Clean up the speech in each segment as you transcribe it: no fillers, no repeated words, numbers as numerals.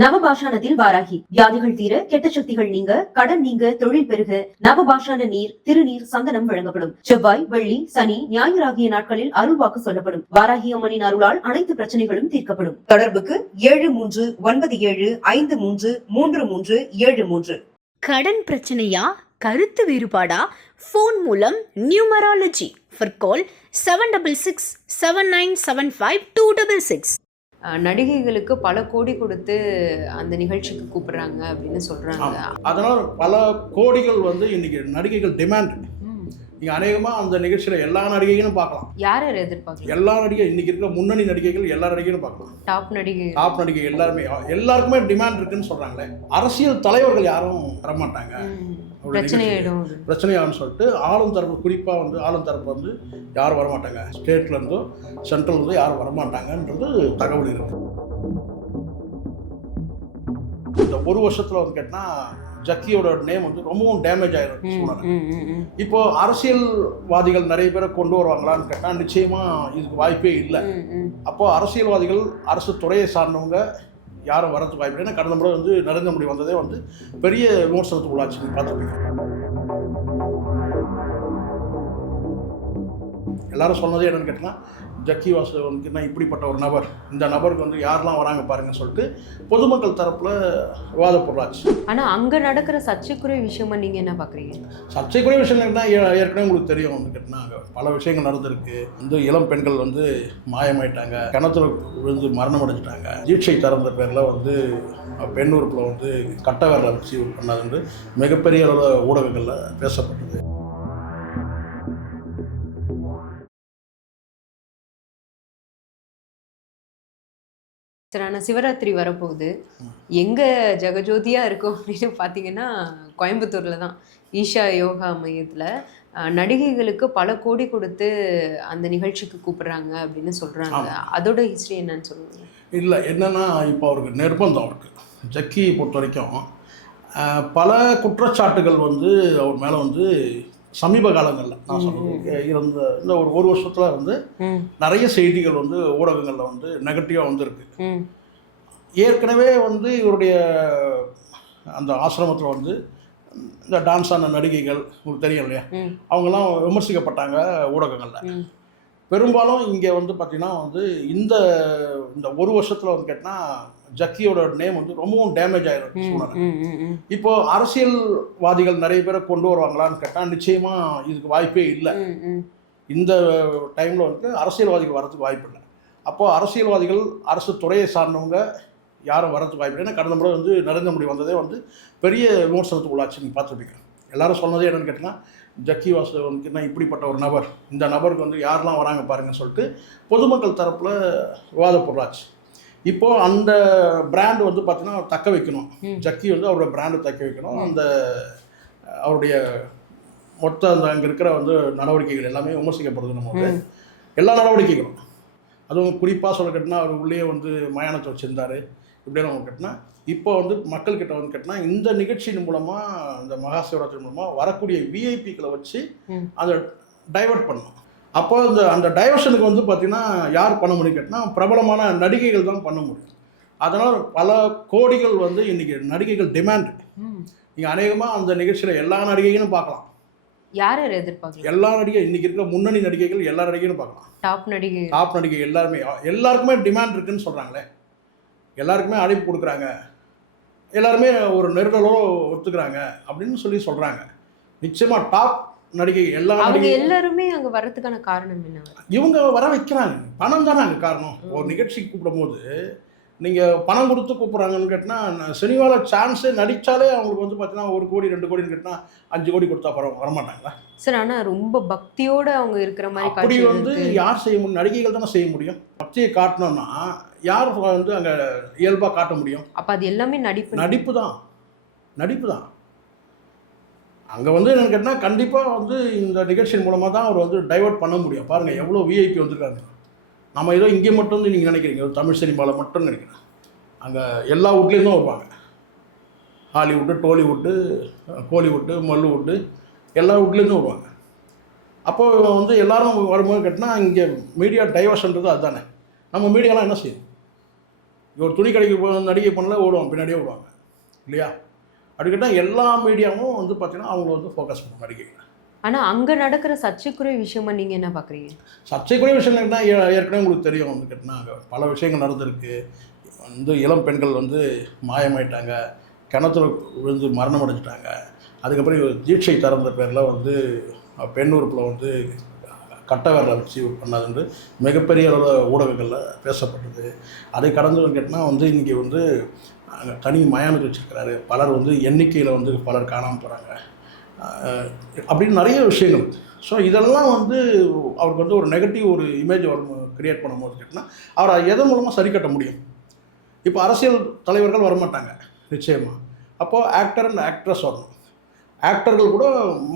நவபாஷாணத்தில் வாராகி வியாதிகள் தீர, கெட்ட சக்திகள் நீங்க, கடன் நீங்க, தொழில் பெருக நவபாஷாண நீர், திருநீர், சந்தனம் வழங்கப்படும். செவ்வாய், வெள்ளி, சனி, ஞாயிறு ஆகிய நாட்களில் அருள்வாக்கு சொல்லப்படும். வாராகி அம்மனின் அருளால் அனைத்து பிரச்சனைகளும் தீர்க்கப்படும். தொடர்புக்கு 7397333373. கடன் பிரச்சனையா, கருத்து வேறுபாடா, போன் மூலம் நியூமராலஜி for call 7667975266. நடிகைகளுக்கு பல கோடி கொடுத்து அந்த நிகழ்ச்சிக்கு கூப்பிடுறாங்க அப்படின்னு சொல்றாங்க. அதனால் பல கோடிகள் இன்னைக்கு நடிகைகள் டிமாண்ட். நீங்க அநேகமா அந்த நிகழ்ச்சியில எல்லா நடிகைகளும் பார்க்கலாம். யார் யார் எதிர்பார்க்கலாம்? எல்லா நடிகை இன்னைக்கு இருக்கிற முன்னணி நடிகைகள் எல்லா நடிகைகளும் பார்க்கலாம். டாப் நடிகை எல்லாருக்குமே டிமாண்ட் இருக்குன்னு சொல்றாங்களே. அரசியல் தலைவர்கள் யாரும் வரமாட்டாங்க, பிரச்சனையாகும் சொல்லிட்டு ஆளும் தரப்பு, குறிப்பா ஆளும் தரப்பு யாரும் வரமாட்டாங்க. ஸ்டேட்ல இருந்தோ சென்ட்ரல் இருந்தோ யாரும் வரமாட்டாங்கன்றது தகவல் இருக்கு. இந்த ஒரு வருஷத்துல கேட்டா ஜக்கியோட நேம் ரொம்பவும் டேமேஜ் ஆயிடும். இப்போ அரசியல்வாதிகள் நிறைய பேரை கொண்டு வருவாங்களான்னு கேட்டா நிச்சயமா இதுக்கு வாய்ப்பே இல்லை. அப்போ அரசியல்வாதிகள், அரசு துறையை சார்ந்தவங்க யாரும் வரதுக்கு வாய்ப்பு இல்லை. கடந்த முறை நரேந்திர மோடி வந்ததே பெரிய விமர்சனத்துக்கு உள்ளாச்சு. பார்த்துருப்பீங்க, எல்லாரும் சொன்னதே என்னன்னு கேட்டால் ஜக்கி வாசுதேவனுக்குன்னா இப்படிப்பட்ட ஒரு நபர், இந்த நபருக்கு யாரெல்லாம் வராங்க பாருங்கன்னு சொல்லிட்டு பொதுமக்கள் தரப்புல விவாத பொருளாச்சு. ஆனால் அங்கே நடக்கிற சர்ச்சைக்குரிய விஷயமா நீங்கள் என்ன பார்க்குறீங்க? சர்ச்சைக்குரிய விஷயம் கேட்டால் ஏற்கனவே உங்களுக்கு தெரியும் கேட்டால் பல விஷயங்கள் நடந்திருக்கு. இளம் பெண்கள் மாயமாயிட்டாங்க, கிணத்துல விழுந்து மரணம் அடைஞ்சிட்டாங்க. தீட்சை திறந்த பேரில் பெண் உறுப்பில் கட்ட வேலை வச்சு பண்ணது மிகப்பெரிய அளவில் ஊடகங்களில் பேசப்பட்டது. ஆனால் சிவராத்திரி வரப்போகுது. எங்கே ஜெகஜோதியாக இருக்கும் அப்படின்னு பார்த்தீங்கன்னா கோயம்புத்தூரில் தான் ஈஷா யோகா மையத்தில் நடிகைகளுக்கு பல கோடி கொடுத்து அந்த நிகழ்ச்சிக்கு கூப்பிடுறாங்க அப்படின்னு சொல்கிறாங்க. அதோட ஹிஸ்ட்ரி என்னன்னு சொல்லுவாங்க? இல்லை, என்னென்னா இப்போ அவருக்கு நிர்பந்தம் இருக்குது. ஜக்கியை பொறுத்த வரைக்கும் பல குற்றச்சாட்டுகள் அவர் மேலே சமீப காலங்களில் நான் சொல்கிறது இந்த ஒரு வருஷத்தில் நிறைய செய்திகள் ஊடகங்களில் நெகட்டிவாக இருக்கு. ஏற்கனவே இவருடைய அந்த ஆசிரமத்தில் இந்த டான்ஸ் ஆன நடிகைகள் உங்களுக்கு தெரியும் இல்லையா, அவங்கெல்லாம் விமர்சிக்கப்பட்டாங்க ஊடகங்களில். பெரும்பாலும் இங்கே பார்த்தீங்கன்னா இந்த இந்த ஒரு வருஷத்தில் கேட்டால் ஜக்கியோட நேம் ரொம்பவும் டேமேஜ் ஆயிடும். இப்போ அரசியல்வாதிகள் நிறைய பேரை கொண்டு வருவாங்களான்னு கேட்டால் நிச்சயமா இதுக்கு வாய்ப்பே இல்லை. இந்த டைம்ல அரசியல்வாதிகள் வரதுக்கு வாய்ப்பு இல்லை. அப்போ அரசியல்வாதிகள், அரசு துறையை சார்ந்தவங்க யாரும் வரதுக்கு வாய்ப்பு இல்லை. கடந்த முறை நரேந்திர மோடி வந்ததே பெரிய விமர்சனத்துக்கு உள்ளாச்சு. நீங்கள் பார்த்துருப்பீங்க, எல்லாரும் சொன்னதே என்னன்னு கேட்டால் ஜக்கி வாசுதேவனுக்குன்னா இப்படிப்பட்ட ஒரு நபர், இந்த நபருக்கு யாரெல்லாம் வராங்க பாருங்கன்னு சொல்லிட்டு பொதுமக்கள் தரப்புல விவாத பொருளாச்சு. இப்போ அந்த பிராண்ட் பார்த்தீங்கன்னா தக்க வைக்கணும். ஜக்கி அவரோட பிராண்டை தக்க வைக்கணும். அந்த அவருடைய மொத்த அங்கே இருக்கிற நடவடிக்கைகள் எல்லாமே விமர்சிக்கப்படுது. நம்ம எல்லா நடவடிக்கைகளும், அதுவும் குறிப்பாக சொல்ல கேட்டினா அவர் உள்ளே மயானத்தை வச்சுருந்தார் இப்படின்னு அவங்க கேட்டினா, இப்போ மக்கள்கிட்ட கேட்டினா இந்த நிகழ்ச்சியின் மூலமாக, இந்த மகா சிவராத்திரி மூலமாக வரக்கூடிய விஐபிக்களை வச்சு அதை டைவர்ட் பண்ணணும். அப்போ அந்த டைவர்ஷனுக்கு பார்த்தீங்கன்னா யார் பண்ண முடியும் கேட்டால் பிரபலமான நடிகைகள் தான் பண்ண முடியும். அதனால் பல கோடிகள் இன்னைக்கு நடிகைகள் டிமாண்ட். நீங்கள் அநேகமாக அந்த நிகழ்ச்சியில் எல்லா நடிகைகளும் பார்க்கலாம். யார் யார் எதிர்பார்க்கலாம்? எல்லா நடிகை இன்னைக்கு இருக்கிற முன்னணி நடிகைகள் எல்லா நடிகைகளும் பார்க்கலாம். டாப் நடிகை எல்லாருக்குமே டிமாண்ட் இருக்குன்னு சொல்கிறாங்களே. எல்லாருக்குமே அழைப்பு கொடுக்குறாங்க, எல்லாருமே ஒரு நெருடலோ ஒத்துக்கிறாங்க அப்படின்னு சொல்கிறாங்க. நிச்சயமாக டாப் நடிகை எல்லாருமே அங்கே வர்றதுக்கான காரணம் என்ன? இவங்க வர வைக்கிறாங்க. பணம் தானே அங்கே காரணம். ஒரு நிகழ்ச்சிக்கு கூப்பிடும் போது நீங்கள் பணம் கொடுத்து கூப்பிட்றாங்கன்னு கேட்டால், சினிமாவில் சான்ஸே நடித்தாலே அவங்களுக்கு பார்த்தீங்கன்னா 1 கோடி 2 கோடின்னு கேட்டால் 5 கோடி கொடுத்தா வரமாட்டாங்களா சார்? ஆனால் ரொம்ப பக்தியோடு அவங்க இருக்கிற மாதிரி அப்படி யார் செய்ய முடியும்? நடிகைகள் தானே செய்ய முடியும். பக்தியை காட்டணும்னா யார் அங்கே இயல்பாக காட்ட முடியும்? அப்போ அது எல்லாமே நடிப்பு தான். அங்கே என்னென்னு கேட்டால் கண்டிப்பாக இந்த நிகழ்ச்சியின் மூலமாக தான் அவர் டைவர்ட் பண்ண முடியும். பாருங்கள் எவ்வளோ விஐபி வந்திருக்காங்க. நம்ம ஏதோ இங்கே மட்டும் நீங்கள் நினைக்கிறீங்க, தமிழ் சினிமாவில் மட்டும் நினைக்கிறேன். அங்கே எல்லா வீட்லேயும் தான் வருவாங்க. ஹாலிவுட்டு, டோலிவுட்டு, கோலிவுட்டு, மல்லுவுட்டு எல்லா வீட்லேருந்தும் வருவாங்க. அப்போது எல்லாரும் வரும்போது கேட்டால் இங்கே மீடியா டைவர்ஷன்றது அதுதானே. நம்ம மீடியாலாம் என்ன செய்யும்? ஒரு துணி கடைக்கு நடிகை பண்ணல ஓடுவாங்க, பின்னாடியே ஓடுவாங்க இல்லையா? அப்படி கேட்டால் எல்லா மீடியாவும் வந்து பார்த்தீங்கன்னா அவங்கள வந்து ஃபோக்கஸ் பண்ணும் நடிகைகளை. ஆனால் அங்கே நடக்கிற சர்ச்சைக்குரிய விஷயமா நீங்கள் என்ன பார்க்குறீங்க? சர்ச்சைக்குரிய விஷயம் கேட்டால் ஏற்கனவே உங்களுக்கு தெரியும் வந்து கேட்டால் பல விஷயங்கள் நடந்திருக்கு. வந்து இளம் பெண்கள் வந்து மாயமாயிட்டாங்க, கிணத்துல விழுந்து மரணம் அடைஞ்சிட்டாங்க. அதுக்கப்புறம் தீட்சை திறந்த பேரில் வந்து பெண் உறுப்பில் வந்து கட்ட விரலை வச்சு பண்ணாதுன்னு மிகப்பெரிய அளவில் ஊடகங்களில் பேசப்பட்டது. அதை கடந்து கேட்டால் வந்து இன்றைக்கி வந்து தனி மயானத்தை வச்சுருக்கிறாரு. பலர் வந்து எண்ணிக்கையில் வந்து பலர் காணாமல் போகிறாங்க அப்படின்னு நிறைய விஷயங்கள். ஸோ இதெல்லாம் வந்து அவருக்கு வந்து ஒரு நெகட்டிவ் ஒரு இமேஜ் க்ரியேட் பண்ணும்போது கேட்டால் அவரை எதன் மூலமாக சரி கட்ட முடியும்? இப்போ அரசியல் தலைவர்கள் வரமாட்டாங்க நிச்சயமாக. அப்போது ஆக்டர் அண்ட் ஆக்ட்ரஸ் வரணும். ஆக்டர்கள் கூட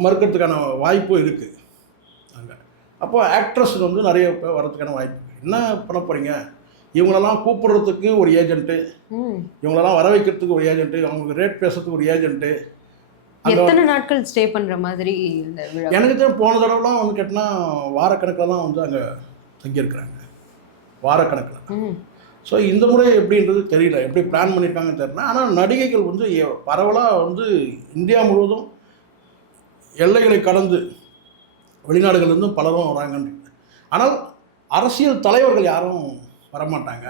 மறுக்கிறதுக்கான வாய்ப்பும் இருக்குது அங்கே. அப்போது ஆக்ட்ரஸ் வந்து நிறைய பேர் வரதுக்கான வாய்ப்பு. என்ன பண்ண போகிறீங்க? இவங்களெல்லாம் கூப்பிட்றதுக்கு ஒரு ஏஜென்ட்டு, இவங்களெல்லாம் வர வைக்கிறதுக்கு ஒரு ஏஜென்ட்டு, அவங்களுக்கு ரேட் பேசுறதுக்கு ஒரு ஏஜென்ட்டு. எத்தனை நாட்கள் ஸ்டே பண்ணுற மாதிரி இந்த விழா? எனக்கு தெரியும் போன தடவைலாம் வந்து கேட்டால் வாரக்கணக்கில் தான் வந்து அங்கே தங்கியிருக்கிறாங்க, வாரக்கணக்கில். ஸோ இந்த முறை எப்படின்றது தெரியல, எப்படி பிளான் பண்ணியிருக்காங்கன்னு தெரியல. ஆனால் நடிகைகள் வந்து பரவலாக வந்து இந்தியா முழுவதும் எல்லைகளை கடந்து வெளிநாடுகள்லேருந்து பலரும் வராங்கன்றது. ஆனால் அரசியல் தலைவர்கள் யாரும் வரமாட்டாங்க,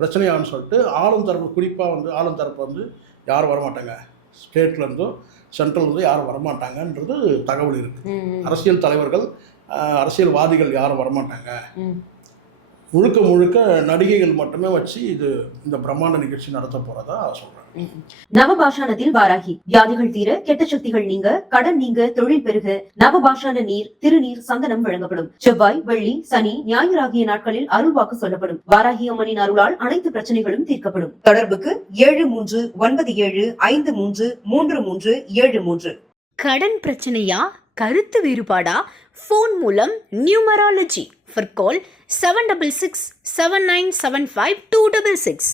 பிரச்சனையாகும்னு சொல்லிட்டு ஆளும் தரப்பு, குறிப்பாக வந்து ஆளும் தரப்பு வந்து யாரும் வரமாட்டாங்க, ஸ்டேட்லேருந்தோ சென்ட்ரல்லேருந்தோ யாரும் வரமாட்டாங்கன்றது தகவல் இருக்குது. அரசியல் தலைவர்கள், அரசியல்வாதிகள் யாரும் வரமாட்டாங்க, முழுக்க முழுக்க நடிகைகள் மட்டுமே வச்சு இந்த பிரம்மாண்ட நிகழ்ச்சி நடத்த போறதா சொல்றாங்க. நவபாஷானத்தில் வாராகி வியாதிகள் தீர, கெட்ட சக்திகள் நீங்க, கடன் நீங்க, தொழில் பெருக நவபாஷான நீர், திருநீர், சந்தனம் வழங்கப்படும். செவ்வாய், வெள்ளி, சனி, ஞாயிறு ஆகிய நாட்களில் அருள்வாக்கு சொல்லப்படும். வாராகி அம்மனின் அருளால் அனைத்து பிரச்சனைகளும் தீர்க்கப்படும். தொடர்புக்கு 7397533373. கடன் பிரச்சனையா, கருத்து வேறுபாடா, ஃபோன் மூலம் நியூமராலஜி. For call 766-7975-266.